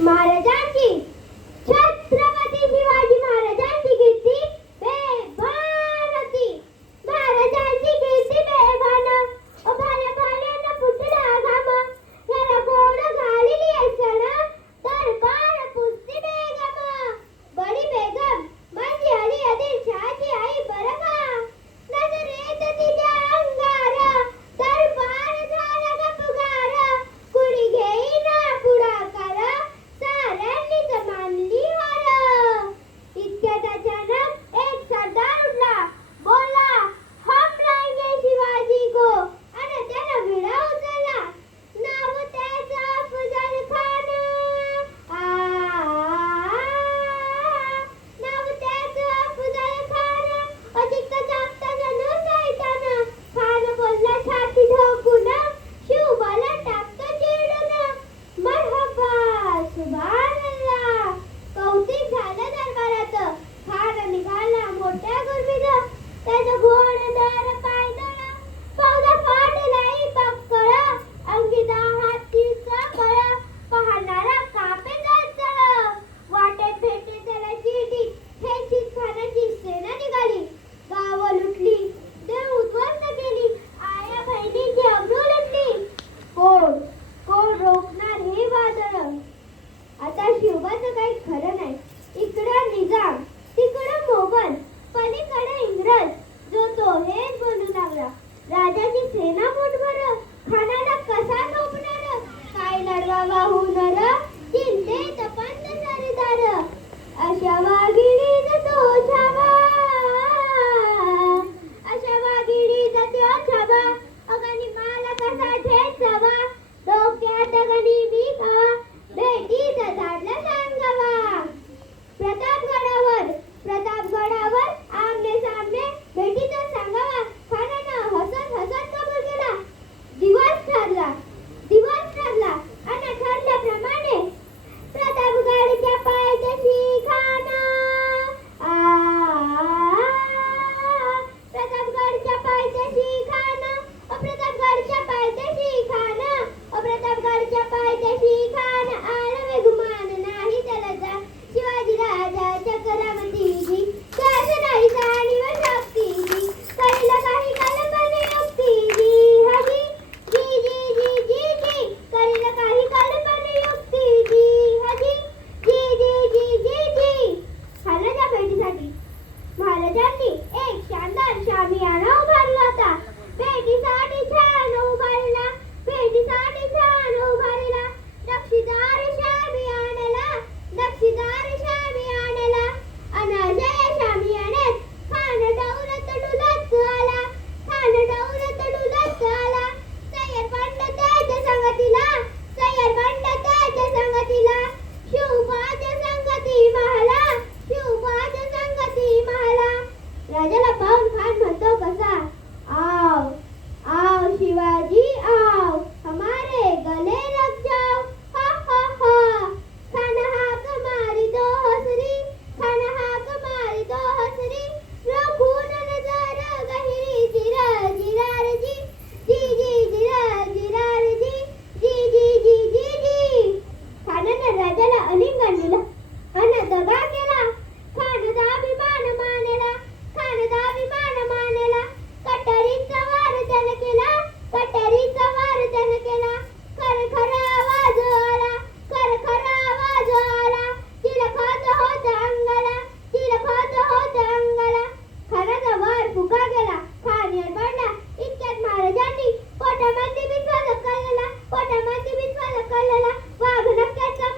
महाराजा अगणी मला कसा घेत जावा? डोक्यात अगणी จะไปแต่ทีข้านะอายแล้วไม่กุม कलकलला वाघ धक्क्याचा